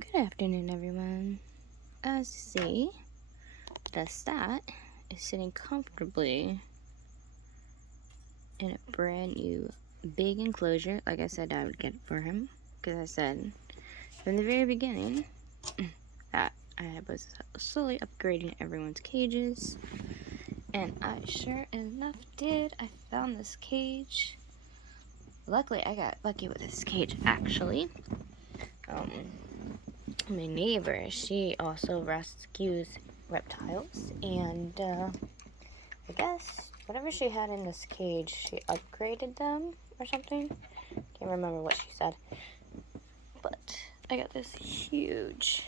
Good afternoon, everyone. As you see, the stat is sitting comfortably in a brand new big enclosure. Like I said, I would get it for him because I said from the very beginning that I was slowly upgrading everyone's cages, and I sure enough did. I found this cage. Luckily, I got lucky with this cage actually. My neighbor, she also rescues reptiles, and I guess whatever she had in this cage, she upgraded them or something. Can't remember what she said. But I got this huge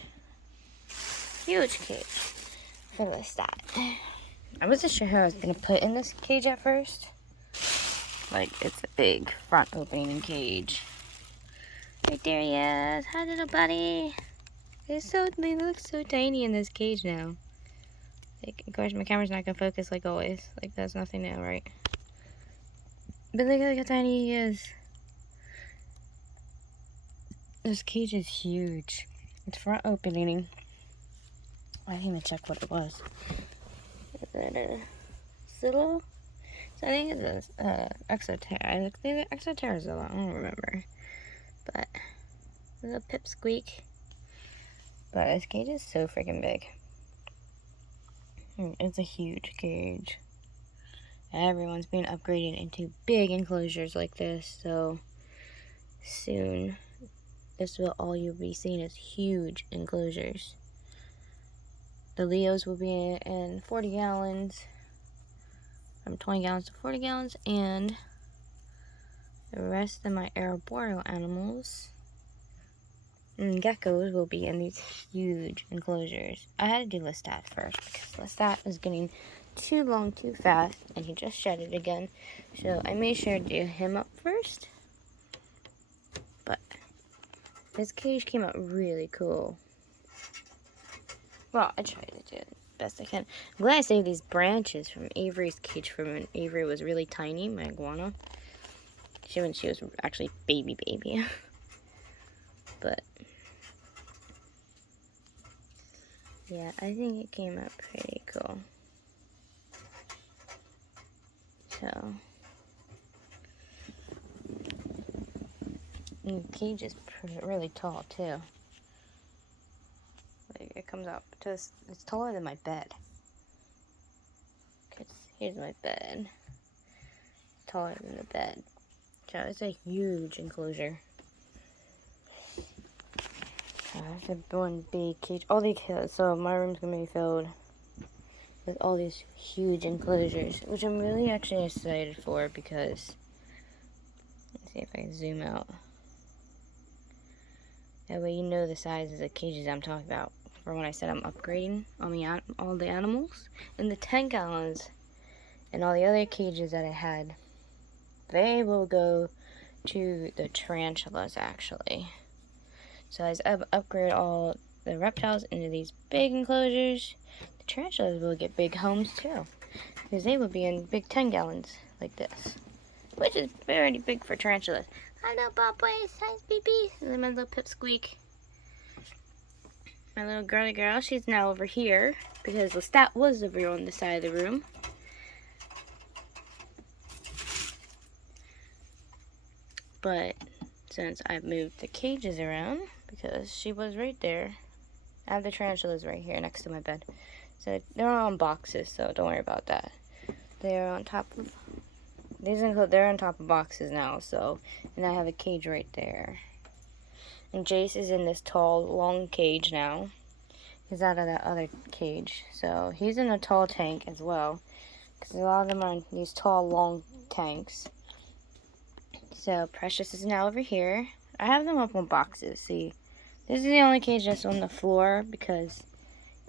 cage for the stat. I wasn't sure who I was gonna put in this cage at first. Like, it's a big front opening cage. Right there he is. Hi, little buddy. They look so tiny in this cage now. Like, of course, my camera's not gonna focus like always. Like, that's nothing new, right? But look how tiny he is. This cage is huge. It's front opening. I didn't even check what it was. Is it a Zillow? So I think it's a Exoterra. I think the Exoterra is Zillow. I don't remember. But a little pipsqueak. But this cage is so freaking big. It's a huge cage. Everyone's being upgraded into big enclosures like this, so soon this will all you'll be seeing is huge enclosures. The Leos will be in 40 gallons, from 20 gallons to 40 gallons, and the rest of my arboreal animals and geckos will be in these huge enclosures. I had to do Lestat first because Lestat was getting too long too fast, and he just shed it again. So I made sure to do him up first. But this cage came out really cool. Well, I tried to do it best I can. I'm glad I saved these branches from Avery's cage from when Avery was really tiny, my iguana. When she was actually baby. But yeah, I think it came out pretty cool. So, and the cage is really tall too. Like, it comes up to it's taller than my bed. Cause here's my bed. It's taller than the bed. So it's a huge enclosure. It's a one big cage. So my room's gonna be filled with all these huge enclosures, which I'm really actually excited for because, let's see if I can zoom out. That way you know the sizes of cages I'm talking about for when I said I'm upgrading all the animals. And the 10 gallons and all the other cages that I had, they will go to the tarantulas actually. So as I upgrade all the reptiles into these big enclosures, the tarantulas will get big homes too, because they will be in big 10 gallons like this, which is very big for tarantulas. Hello, Bob Boys. Hi, baby. And my little pipsqueak. My little girly girl, she's now over here because Lestat was over here on the side of the room. But since I've moved the cages around, because she was right there, I have the tarantulas right here next to my bed. So they're on boxes, so don't worry about that. They're on top of they're on top of boxes now, so, and I have a cage right there. And Jace is in this tall, long cage now. He's out of that other cage, so he's in a tall tank as well, because a lot of them are in these tall, long tanks. So Precious is now over here. I have them up on boxes. See, this is the only cage that's on the floor because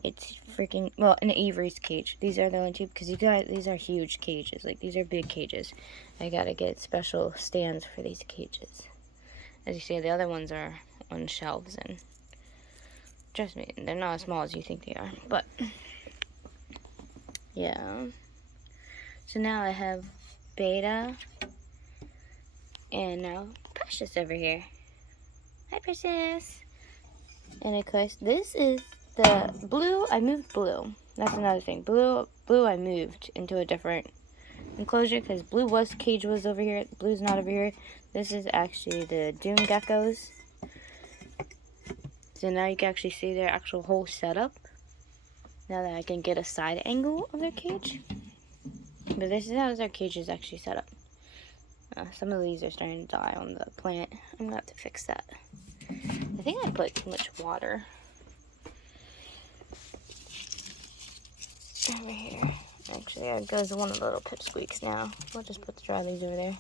it's freaking, well, in Avery's cage. These are the only two, because these are huge cages. Like, these are big cages. I gotta get special stands for these cages. As you see, the other ones are on shelves, and trust me, they're not as small as you think they are. But, yeah. So now I have Beta, and now Precious over here. Hi, Precious. And of course, this is the blue. I moved blue. That's another thing. Blue I moved into a different enclosure because cage was over here. Blue's not over here. This is actually the dune geckos. So now you can actually see their actual whole setup. Now that I can get a side angle of their cage. But this is how their cage is actually set up. Some of these are starting to die on the plant. I'm gonna have to fix that. I think I put too much water over here. Actually, there goes one of the little pipsqueaks now. We'll just put the dry leaves over there.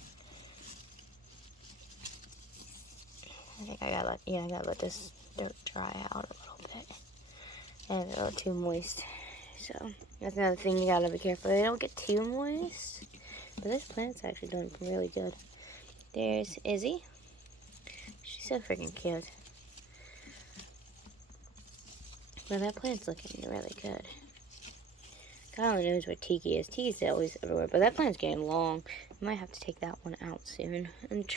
I think I gotta let this dirt dry out a little bit. And it's a little too moist. So that's another thing you gotta be careful. They don't get too moist. But this plant's actually doing really good. There's Izzy. She's so freaking cute. But that plant's looking really good. God only knows where Tiki is. Tiki's always everywhere, but that plant's getting long. I might have to take that one out soon and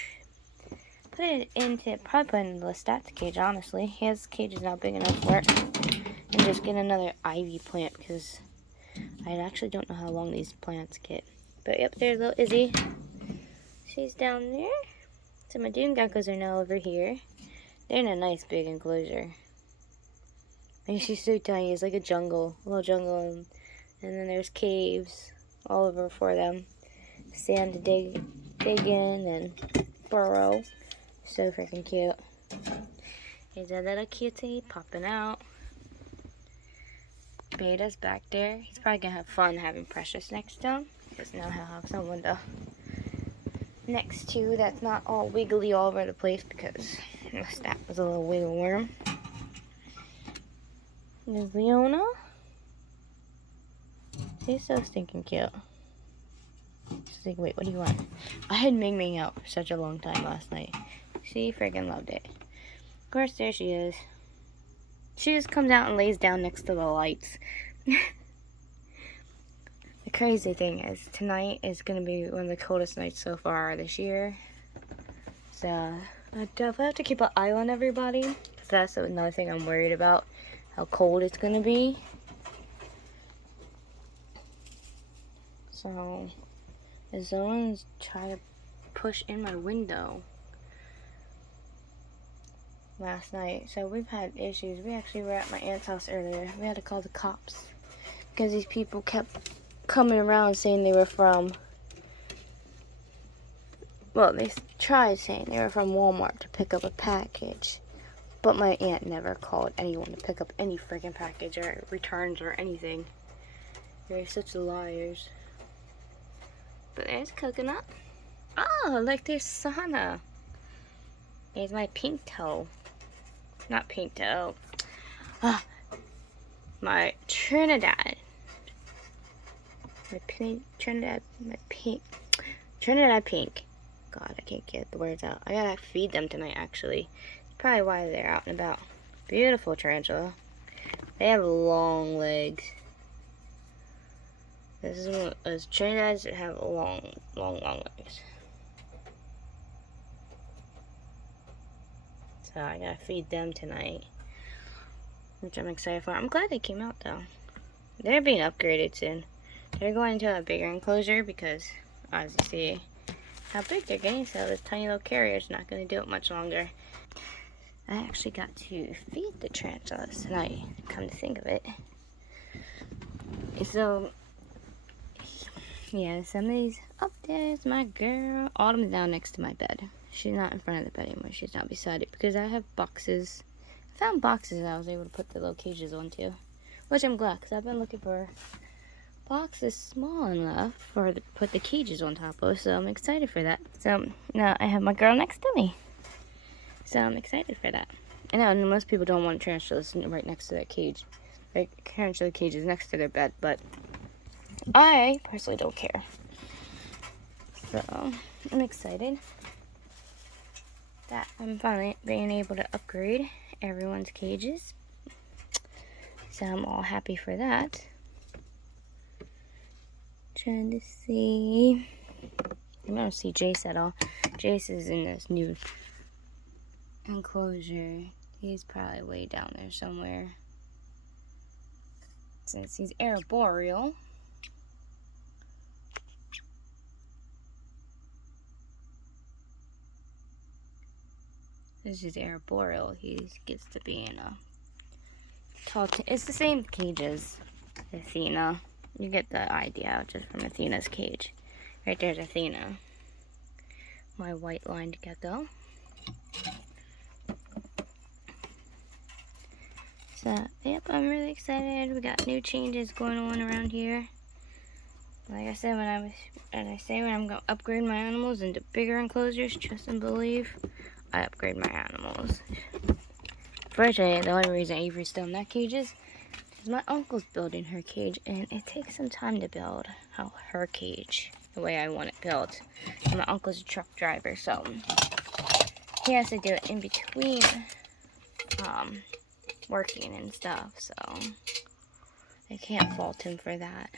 probably put it in the Lestat cage, honestly. His cage is not big enough for it. And just get another ivy plant because I actually don't know how long these plants get. But yep, there's little Izzy. She's down there. So my dune geckos are now over here. They're in a nice big enclosure. And she's so tiny. It's like a jungle, a little jungle. And then there's caves all over for them. Sand to dig in and burrow. So freaking cute. Here's a little kitty popping out. Beta's back there. He's probably gonna have fun having Precious next to him. Because now he'll have someone to next to that's not all wiggly all over the place because that was a little wiggle worm. There's Leona. She's so stinking cute. She's like, wait, what do you want? I had Ming Ming out for such a long time last night. She freaking loved it. Of course, there she is. She just comes out and lays down next to the lights. The crazy thing is, tonight is going to be one of the coldest nights so far this year. So, I definitely have to keep an eye on everybody. Because that's another thing I'm worried about. How cold it's going to be. So, if someone's trying to push in my window last night. So, we've had issues. We actually were at my aunt's house earlier. We had to call the cops. Because these people kept coming around saying they were from, well, they tried saying they were from Walmart to pick up a package, but my aunt never called anyone to pick up any freaking package or returns or anything. They're such liars. But there's Coconut. Oh, look, there's Sana. There's my pink toe. Not pink toe. Ah, my Trinidad. Trinidad pink. God, I can't get the words out. I gotta feed them tonight, actually. Probably why they're out and about. Beautiful tarantula. They have long legs. This is one of those Trinidads that have long legs. So I gotta feed them tonight, which I'm excited for. I'm glad they came out though. They're being upgraded soon. They're going into a bigger enclosure because, as you see, how big they're getting, so this tiny little carrier's not going to do it much longer. I actually got to feed the tarantulas tonight, come to think of it. So, yeah, somebody's up there's my girl. Autumn's down next to my bed. She's not in front of the bed anymore. She's not beside it because I have boxes. I found boxes that I was able to put the little cages onto, which I'm glad because I've been looking for box is small enough for to put the cages on top of, so I'm excited for that. So now I have my girl next to me, so I'm excited for that. I know most people don't want tarantulas right next to their cage. Their tarantula cage is next to their bed, but I personally don't care. So I'm excited that I'm finally being able to upgrade everyone's cages. So I'm all happy for that. Trying to see. I don't see Jace at all. Jace is in this new enclosure. He's probably way down there somewhere. Since he's arboreal. This is arboreal. He gets to be in a tall. It's the same cage as Athena. You get the idea just from Athena's cage. Right there's Athena. My white lined gecko. So, yep, I'm really excited. We got new changes going on around here. Like I said, when I'm gonna upgrade my animals into bigger enclosures, trust and believe, I upgrade my animals. Fortunately, the only reason Avery's still in that cage is because my uncle's building her cage, and it takes some time to build her cage the way I want it built. And my uncle's a truck driver, so he has to do it in between working and stuff, so I can't fault him for that.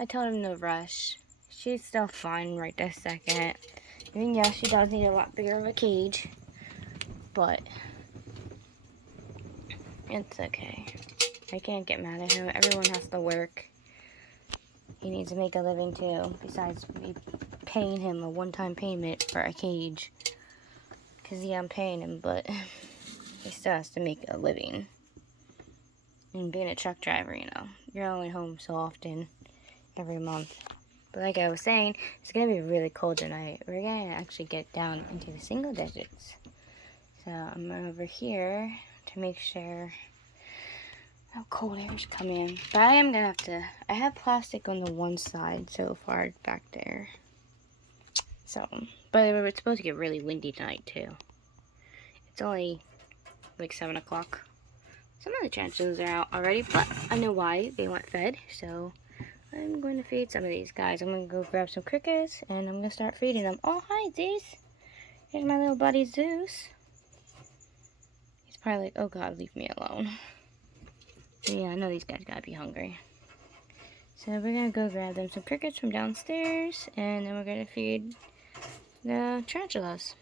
I told him no rush. She's still fine right this second. I mean, yeah, she does need a lot bigger of a cage, but it's okay. I can't get mad at him. Everyone has to work. He needs to make a living too, besides me paying him a one-time payment for a cage. Because, yeah, I'm paying him, but he still has to make a living. And being a truck driver, you know, you're only home so often every month. But like I was saying, it's going to be really cold tonight. We're going to actually get down into the single digits. So I'm over here to make sure how cold air's coming in. But I am going to have to, I have plastic on the one side so far back there. So, but it's supposed to get really windy tonight too. It's only like 7 o'clock. Some of the tarantulas are out already, but I know why. They want fed, so I'm going to feed some of these guys. I'm going to go grab some crickets, and I'm going to start feeding them. Oh, hi, Zeus. Here's my little buddy, Zeus. He's probably like, oh, God, leave me alone. But yeah, I know these guys got to be hungry. So we're going to go grab them some crickets from downstairs, and then we're going to feed the tarantulas.